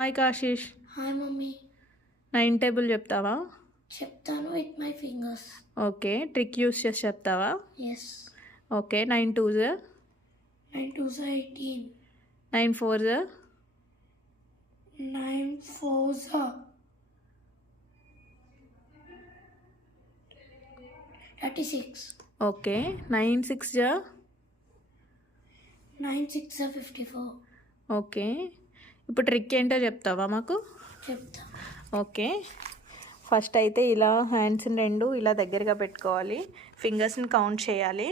Hi Kashish. Hi mummy. 9 table చెప్తావా? చెప్తాను with my fingers. Okay, trick use చేసి చెప్తావా? Yes. Okay, 9 2s, 9 2s 18. 9 4s, 9 4s 36. Okay, 9 6s, 9 6 54. Okay, ఇప్పుడు trick ఏంటో చెప్తావా మాకు? చెప్తా. ఓకే, ఫస్ట్ అయితే ఇలా హ్యాండ్స్ని రెండు ఇలా దగ్గరగా పెట్టుకోవాలి, ఫింగర్స్ని కౌంట్ చేయాలి.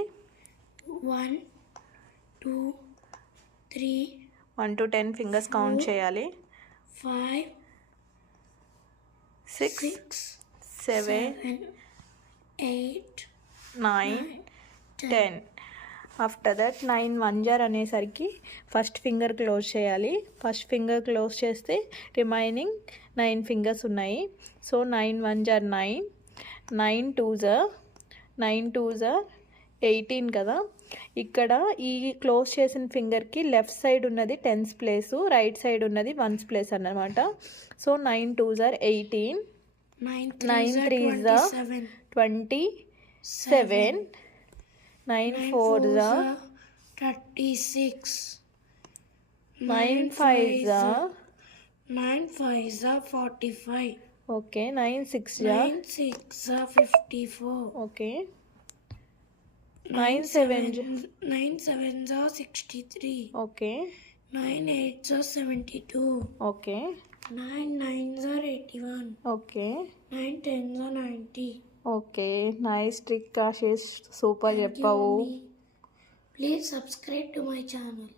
1 2 3 1 to 10 ఫింగర్స్ కౌంట్ చేయాలి. 5 6 7 8 9 10. ఆఫ్టర్ దట్ 9 1 అనేసరికి ఫస్ట్ ఫింగర్ క్లోజ్ చేయాలి. ఫస్ట్ ఫింగర్ క్లోజ్ చేస్తే రిమైనింగ్ 9 ఫింగర్స్ ఉన్నాయి. సో 9 1 9, 9 2s 18 కదా. ఇక్కడ ఈ క్లోజ్ చేసిన ఫింగర్కి లెఫ్ట్ సైడ్ ఉన్నది 10th ప్లేసు, రైట్ సైడ్ ఉన్నది 1th ప్లేస్ అన్నమాట. So 9 2s 18, 9 3s 27, 9 4s 36, 9 5s 45. Okay, 9 6s 54. Okay, 9 7s 63. Okay, 9 8s 72. Okay, 9 9s 81. Okay, 9 10s 90. Okay. Nice trick Ashish, super చెప్పావు. Please subscribe to my channel.